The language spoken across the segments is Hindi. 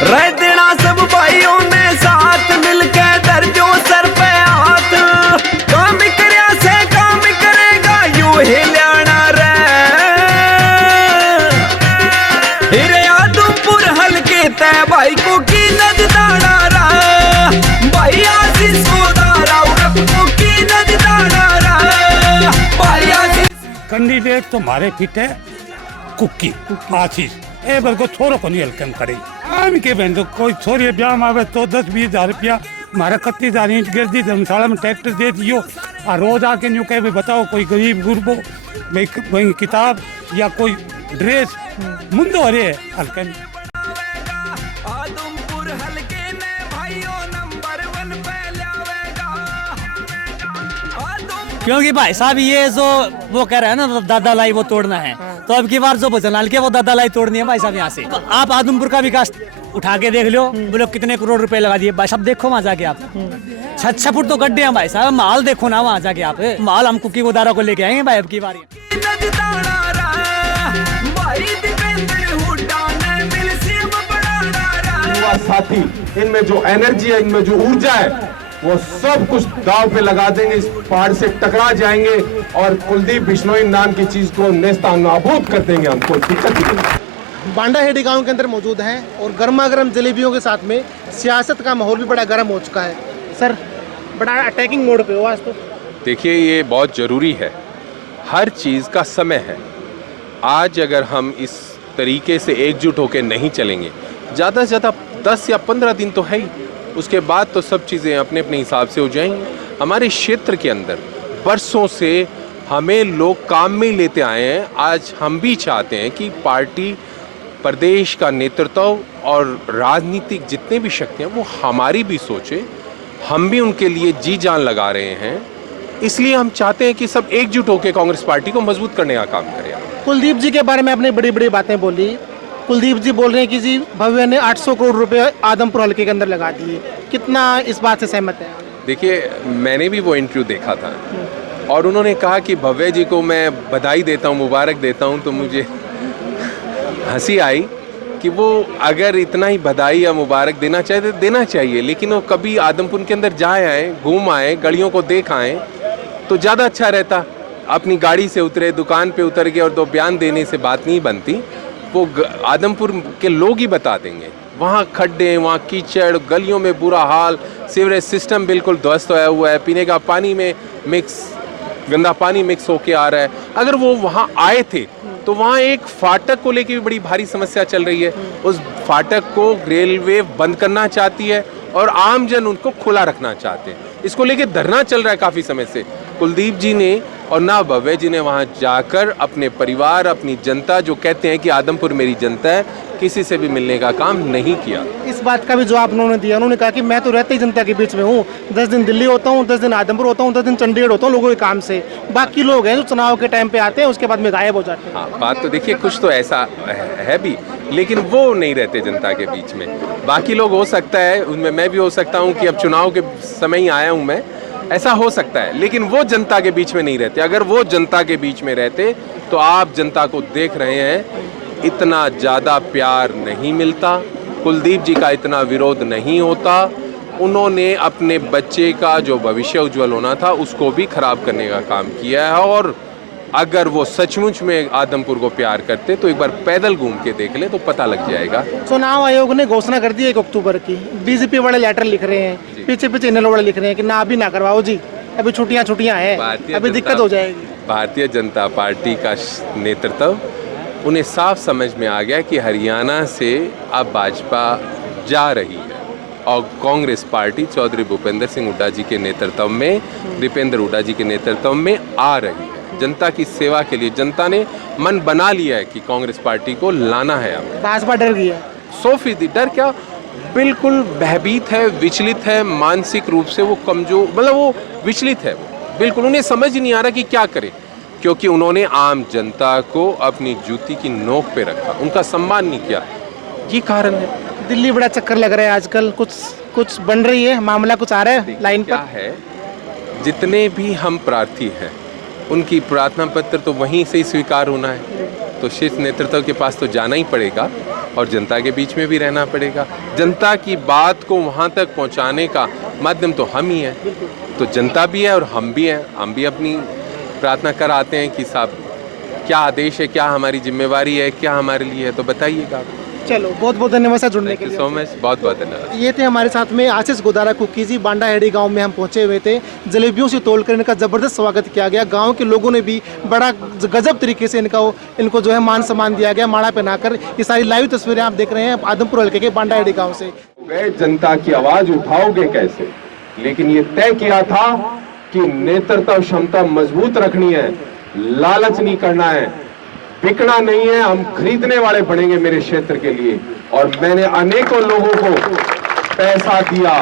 रह देना सब भाइयों ने साथ मिलके दर्जो सर पे हाथ। काम करया से काम करेगा यूं ही ल्याना रे। हिरे आदमपुर हल्के तय भाई को की नजदाना रा। भाई आशीष को दारा को की नजदाना रा। भाई आशीष कैंडिडेट तो मारे फिट है कुकी आशीष ए बल्कि छोरो को नहीं हल्कम करे। आम के बहन तो कोई छोरी ब्याह में आवे तो 10-20 हजार रुपया मारा 31,000 ईंट गिर दी धर्मशाला में ट्रैक्टर दे दियो। और रोज आके न्यू कहे बताओ कोई गरीब गुरबो भाई किताब या कोई ड्रेस मुंदो अरे हल्कम। आदमपुर हल्के में भाइयों नंबर 1 पे लावेगा। क्योंकि भाई साहब ये जो वो कह रहे हैं ना दादा लाई वो तोड़ना है, तो अब की बार जो भजनलाल के वो दादा लाई तोड़नी है भाई साहब यहाँ से। तो आप आदमपुर का विकास उठा के देख लो, बोलो कितने करोड़ रुपए लगा दिए भाई साहब। देखो वहाँ जाके आप 6 फुट तो गड्ढे हैं भाई साहब। माल देखो ना वहाँ जाके आप। माल हम कुकी गोदारा को लेके आएंगे भाई अब की बार। युवा साथी इनमें जो एनर्जी है, इनमें जो ऊर्जा है, वो सब कुछ दांव पे लगा देंगे, इस पहाड़ से टकरा जाएंगे और कुलदीप बिश्नोई नाम की चीज को नेस्तनाबूद कर देंगे। हमको दिक्कत नहीं। बांडाहेड़ी गांव के अंदर मौजूद हैं और गर्मा गर्म जलेबियों के साथ में सियासत का माहौल भी बड़ा गर्म हो चुका है। सर बड़ा अटैकिंग मोड पे हो आज तो। देखिए ये बहुत ज़रूरी है, हर चीज़ का समय है। आज अगर हम इस तरीके से एकजुट होकर नहीं चलेंगे, ज़्यादा से ज़्यादा 10 या 15 दिन तो है ही, उसके बाद तो सब चीज़ें अपने अपने हिसाब से हो जाएंगी। हमारे क्षेत्र के अंदर बरसों से हमें लोग काम में ही लेते आए हैं। आज हम भी चाहते हैं कि पार्टी, प्रदेश का नेतृत्व और राजनीतिक जितने भी शक्ति हैं वो हमारी भी सोचे। हम भी उनके लिए जी जान लगा रहे हैं, इसलिए हम चाहते हैं कि सब एकजुट होकर कांग्रेस पार्टी को मजबूत करने का काम करें। कुलदीप जी के बारे में आपने बड़ी बड़ी बातें बोली। कुलदीप जी बोल रहे हैं कि जी भव्य ने 800 करोड़ रुपए आदमपुर हल्के के अंदर लगा दिए, कितना इस बात से सहमत है? देखिए मैंने भी वो इंटरव्यू देखा था और उन्होंने कहा कि भव्य जी को मैं बधाई देता हूँ, मुबारक देता हूँ, तो मुझे हंसी आई कि वो अगर इतना ही बधाई या मुबारक देना चाहे तो देना चाहिए, लेकिन वो कभी आदमपुर के अंदर जाए आए, घूम आए, गलियों को देख आए तो ज़्यादा अच्छा रहता। अपनी गाड़ी से उतरे, दुकान पे उतर गए और 2 बयान देने से बात नहीं बनती। वो आदमपुर के लोग ही बता देंगे। वहाँ खड्डे, वहाँ कीचड़, गलियों में बुरा हाल, सीवरेज सिस्टम बिल्कुल ध्वस्त होया हुआ है, पीने का पानी में गंदा पानी मिक्स होके आ रहा है। अगर वो वहाँ आए थे तो वहाँ एक फाटक को लेके भी बड़ी भारी समस्या चल रही है। उस फाटक को रेलवे बंद करना चाहती है और आमजन उनको खुला रखना चाहते हैं। इसको लेके धरना चल रहा है काफ़ी समय से। कुलदीप जी ने और ना भव्य जी ने वहाँ जाकर अपने परिवार, अपनी जनता, जो कहते हैं कि आदमपुर मेरी जनता है, किसी से भी मिलने का काम नहीं किया। इस बात का भी जवाब उन्होंने दिया। उन्होंने कहा कि मैं तो रहते ही जनता के बीच में हूँ, 10 दिन दिल्ली होता हूँ, 10 दिन आदमपुर होता हूँ, 10 दिन चंडीगढ़ होता हूँ लोगों के काम से। बाकी लोग हैं जो चुनाव के टाइम पे आते हैं उसके बाद में गायब हो जाते हैं। हाँ, बात तो देखिए कुछ तो ऐसा है भी, लेकिन वो नहीं रहते जनता के बीच में। बाकी लोग हो सकता है, उनमें मैं भी हो सकता हूँ कि अब चुनाव के समय ही आया हूँ मैं, ऐसा हो सकता है, लेकिन वो जनता के बीच में नहीं रहते। अगर वो जनता के बीच में रहते तो आप जनता को देख रहे हैं, इतना ज़्यादा प्यार नहीं मिलता, कुलदीप जी का इतना विरोध नहीं होता। उन्होंने अपने बच्चे का जो भविष्य उज्जवल होना था उसको भी खराब करने का काम किया है। और अगर वो सचमुच में आदमपुर को प्यार करते तो एक बार पैदल घूम के देख ले तो पता लग जाएगा। चुनाव आयोग ने घोषणा कर दी 1 अक्टूबर की। बीजेपी वाले लेटर लिख रहे हैं, पीछे पीछे इनल वाले लिख रहे हैं कि ना अभी ना करवाओ जी, अभी छुट्टियां हैं, अभी दिक्कत हो जाएगी। भारतीय जनता पार्टी का नेतृत्व, उन्हें साफ समझ में आ गया कि हरियाणा से अब भाजपा जा रही है और कांग्रेस पार्टी चौधरी भूपेंद्र सिंह हुड्डा जी के नेतृत्व में, दीपेंद्र हुड्डा जी के नेतृत्व में आ रही है। जनता की सेवा के लिए जनता ने मन बना लिया है कि कांग्रेस पार्टी को लाना है। अब भाजपा डर गई है। 100% डर क्या, बिल्कुल भयभीत है, विचलित है, मानसिक रूप से वो कमजोर, मतलब वो विचलित है। बिल्कुल उन्हें समझ ही नहीं आ रहा कि क्या करे, क्योंकि उन्होंने आम जनता को अपनी जूती की नोक पे रखा, उनका सम्मान नहीं किया। ये कारण है। दिल्ली बड़ा चक्कर लग रहा है आजकल, कुछ बन रही है, मामला कुछ आ रहा है लाइन पर? क्या है, जितने भी हम प्रार्थी हैं उनकी प्रार्थना पत्र तो वहीं से ही स्वीकार होना है, तो शीर्ष नेतृत्व के पास तो जाना ही पड़ेगा और जनता के बीच में भी रहना पड़ेगा। जनता की बात को वहाँ तक पहुँचाने का माध्यम तो हम ही हैं, तो जनता भी है और हम भी हैं। हम भी अपनी प्रार्थना कर आते हैं कि साहब क्या आदेश है, क्या हमारी जिम्मेवारी है, क्या हमारे लिए है, तो बताइएगा। चलो बहुत बहुत धन्यवाद सर जुड़ने थैंक के यू लिए। सो मच, बहुत बहुत धन्यवाद। ये थे हमारे साथ में आशीष गोदारा कुक्की जी। बांडाहेड़ी गांव में हम पहुंचे हुए थे। जलेबियों से तोड़कर इनका ज़बरदस्त स्वागत किया गया। गांव के लोगों ने भी बड़ा गजब तरीके से इनको जो है मान सम्मान दिया गया, माला पहनाकर। ये सारी लाइव तस्वीरें आप देख रहे हैं आदमपुर हल्के के बांडाहेड़ी गाँव से। गए जनता की आवाज उठाओगे कैसे, लेकिन ये तय किया था कि नेतृत्व क्षमता मजबूत रखनी है, लालच नहीं करना है, बिकना नहीं है, हम खरीदने वाले बनेंगे मेरे क्षेत्र के लिए। और मैंने अनेकों लोगों को पैसा दिया,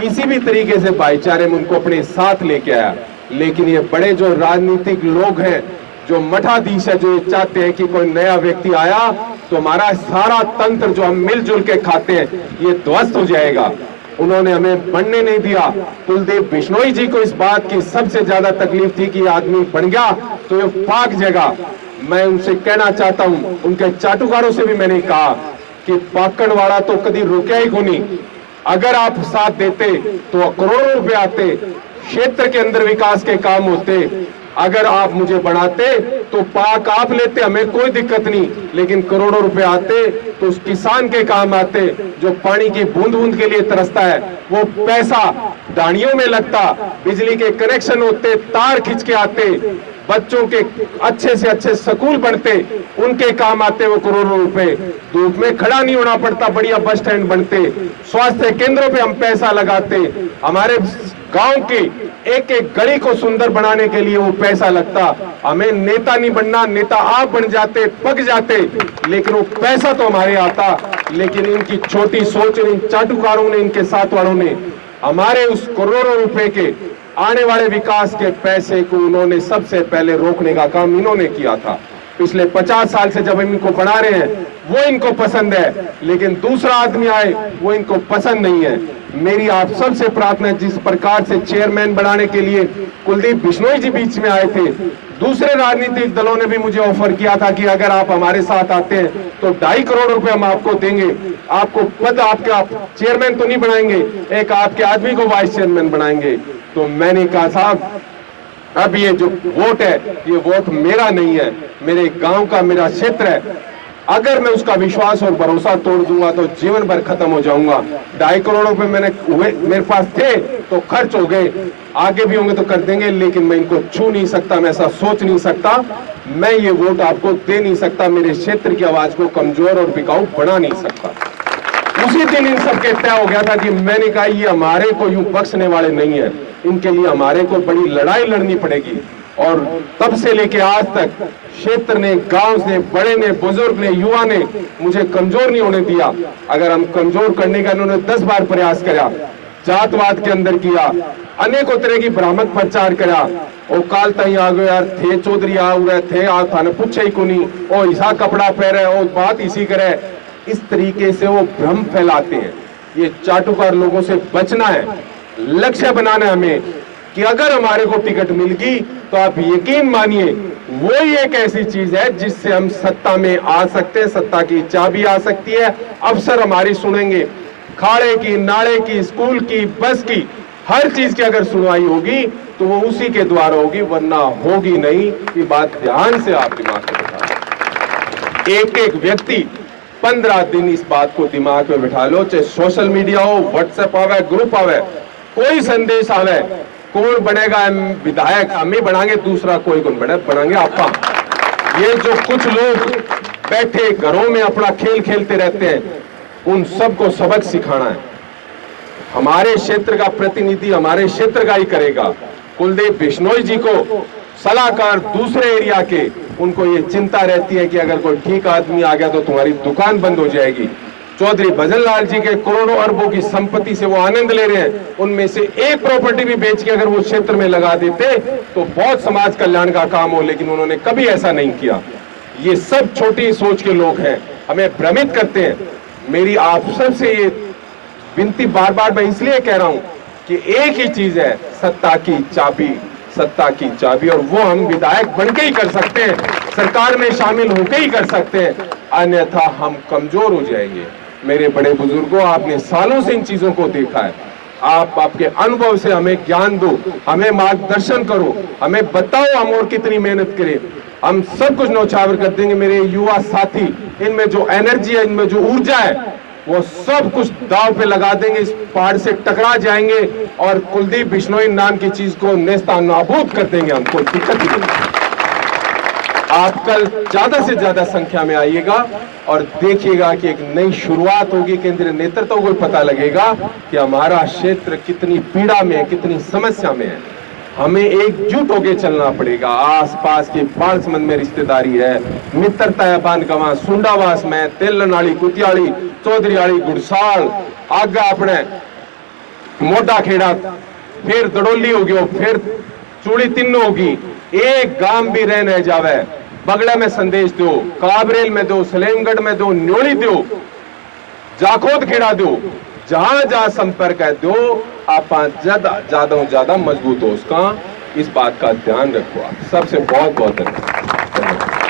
किसी भी तरीके से भाईचारे में उनको अपने साथ लेके आया। लेकिन ये बड़े जो राजनीतिक लोग हैं, जो मठाधीश है, जो ये चाहते हैं कि कोई नया व्यक्ति आया तो हमारा सारा तंत्र जो हम मिलजुल के खाते हैं ये ध्वस्त हो जाएगा। उन्होंने हमें बनने नहीं दिया। कुलदीप बिश्नोई जी को इस बात की सबसे ज्यादा तकलीफ थी कि ये आदमी बन गया तो ये पाक जाएगा। मैं उनसे कहना चाहता हूं, उनके चाटुकारों से भी मैंने कहा कि पाकड़ वाला तो कभी रुका ही कोनी। अगर आप साथ देते तो करोड़ों रुपए आते, क्षेत्र के अंदर विकास के काम होते। अगर आप मुझे बढ़ाते तो पाक आप लेते, हमें कोई दिक्कत नहीं, लेकिन करोड़ों रुपए आते तो उस किसान के काम आते जो पानी की बूंद बूंद के लिए तरसता है। वो पैसा डाणियों में लगता, बिजली के कनेक्शन होते, तार खींच के आते, बच्चों के अच्छे से अच्छे स्कूल बनते, उनके काम आते वो करोड़ों रुपए। धूप में खड़ा नहीं होना पड़ता, बढ़िया बस स्टैंड बनते, स्वास्थ्य केंद्रों पे हम पैसा लगाते, हमारे गांव की एक एक गली को सुंदर बनाने के लिए वो पैसा लगता। हमें नेता नहीं बनना, नेता आप बन जाते, पक जाते, लेकिन वो पैसा तो हमारे आता। लेकिन इनकी छोटी सोच, इन चाटुकारों ने, इनके साथ वालों ने हमारे उस करोड़ों रुपए के आने वाले विकास के पैसे को उन्होंने सबसे पहले रोकने का काम इन्होंने किया था। पिछले 50 साल से जब हम इनको बना रहे हैं वो इनको पसंद है, लेकिन दूसरा आदमी आए वो इनको पसंद नहीं है। मेरी आप सबसे प्रार्थना है, जिस प्रकार से चेयरमैन बनाने के लिए कुलदीप बिश्नोई जी बीच में आए थे, दूसरे राजनीतिक दलों ने भी मुझे ऑफर किया था कि अगर आप हमारे साथ आते हैं तो 2.5 करोड़ रुपए हम आपको देंगे, आपको पद, आपके आप चेयरमैन तो नहीं बनाएंगे, एक आपके आदमी को वाइस चेयरमैन बनाएंगे। तो मैंने कहा साहब अब ये जो वोट है ये वोट मेरा नहीं है, मेरे गांव का, मेरा क्षेत्र है। अगर मैं उसका विश्वास और भरोसा तोड़ दूंगा तो जीवन भर खत्म हो जाऊंगा। 2.5 करोड़ रुपए मेरे पास थे तो खर्च हो गए, आगे भी होंगे तो कर देंगे, लेकिन मैं इनको छू नहीं सकता, मैं ऐसा सोच नहीं सकता, मैं ये वोट आपको दे नहीं सकता, मेरे क्षेत्र की आवाज को कमजोर और बिकाऊ बना नहीं सकता। उसी दिन इन सबके तय हो गया था कि मैंने कहा ये हमारे को यूं बख्शने वाले नहीं है, इनके लिए हमारे को बड़ी लड़ाई लड़नी पड़ेगी। और तब से लेके आज तक क्षेत्र ने, गांव ने, बड़े ने, बुजुर्ग ने, युवा ने मुझे कमजोर नहीं होने दिया। अगर हम कमजोर करने का इन्होंने 10 बार प्रयास किया, जातवाद के अंदर किया, अनेकों तरह की भ्रामक प्रचार करा, ओ काल तई आ गयो यार, थे चौधरी आ हुए थे, आ थाने पूछे ही को नहीं, ओ ऐसा कपड़ा पहने, ओ बात इसी करे, इस तरीके से वो भ्रम फैलाते हैं। ये चाटुकार लोगों से बचना है, लक्ष्य बनाना है हमें कि अगर हमारे को टिकट मिल गई तो आप यकीन मानिए वो ही एक ऐसी चीज है जिससे हम सत्ता में आ सकते हैं, सत्ता की चाबी आ सकती है। अफसर हमारी सुनेंगे, खाड़े की, नाले की, स्कूल की, बस की, हर चीज की अगर सुनवाई होगी तो वो उसी के द्वारा होगी, वरना होगी नहीं। ये बात ध्यान से आप दिमाग में बिठा, एक एक व्यक्ति 15 दिन इस बात को दिमाग में बिठा लो, चाहे सोशल मीडिया हो, व्हाट्सएप आवे, ग्रुप आवे, कोई संदेश आवे, कौन बनेगा विधायक, हम ही बनाएंगे, दूसरा कोई कौन बनाएंगे आपका। ये जो कुछ लोग बैठे घरों में अपना खेल खेलते रहते हैं, उन सबको सबक सिखाना है। हमारे क्षेत्र का प्रतिनिधि हमारे क्षेत्र का ही करेगा। कुलदीप बिश्नोई जी को सलाहकार दूसरे एरिया के, उनको ये चिंता रहती है कि अगर कोई ठीक आदमी आ गया तो तुम्हारी दुकान बंद हो जाएगी। चौधरी भजनलाल जी के करोड़ों अरबों की संपत्ति से वो आनंद ले रहे हैं, उनमें से एक प्रॉपर्टी भी बेच के अगर वो क्षेत्र में लगा देते तो बहुत समाज कल्याण का काम हो, लेकिन उन्होंने कभी ऐसा नहीं किया। ये सब छोटी सोच के लोग हैं, हमें भ्रमित करते हैं। मेरी आप सबसे ये विनती बार बार मैं इसलिए कह रहा हूं कि एक ही चीज है, सत्ता की चाबी, सत्ता की चाबी, और वो हम विधायक बन के ही कर सकते हैं। सरकार में शामिल होकर ही कर सकते हैं, अन्यथा हम कमजोर हो जाएंगे। मेरे बड़े बुजुर्गों, आपने सालों से इन चीजों को देखा है, आप आपके अनुभव से हमें ज्ञान दो, हमें मार्गदर्शन करो, हमें बताओ हम और कितनी मेहनत करें। हम सब कुछ नौछावर कर देंगे। मेरे युवा साथी, इनमें जो एनर्जी है, इनमें जो ऊर्जा है, वो सब कुछ दांव पे लगा देंगे, इस पहाड़ से टकरा जाएंगे और कुलदीप बिश्नोई नाम की चीज को नेस्तनाबूद कर देंगे। हम कोई दिक्कत ही नहीं। आप कल ज्यादा से ज्यादा संख्या में आइएगा और देखिएगा कि एक नई शुरुआत होगी। केंद्रीय नेतृत्व को पता लगेगा कि हमारा क्षेत्र कितनी पीड़ा में है, कितनी समस्या में है। हमें एकजुट होकर चलना पड़ेगा। आसपास के बालसमंद में रिश्तेदारी है, मित्रता है बानगवा, सुंडावास में, तेलनाड़ी, कुतियाड़ी, चौधरीवाड़ी, गुड़साल, आगा अपने मोटा खेड़ा, फिर दड़ोली हो गयो, फिर चूड़ी तीनों होगी। एक गांव भी रह न जावे। बगड़ा में संदेश दो, काबरेल में दो, सलेमगढ़ में दो, न्योली दो, जाखोद खेड़ा दो, जहां जहां संपर्क है दो। आप ज्यादा मजबूत हो उसका, इस बात का ध्यान रखो। आप सबसे बहुत बहुत धन्यवाद।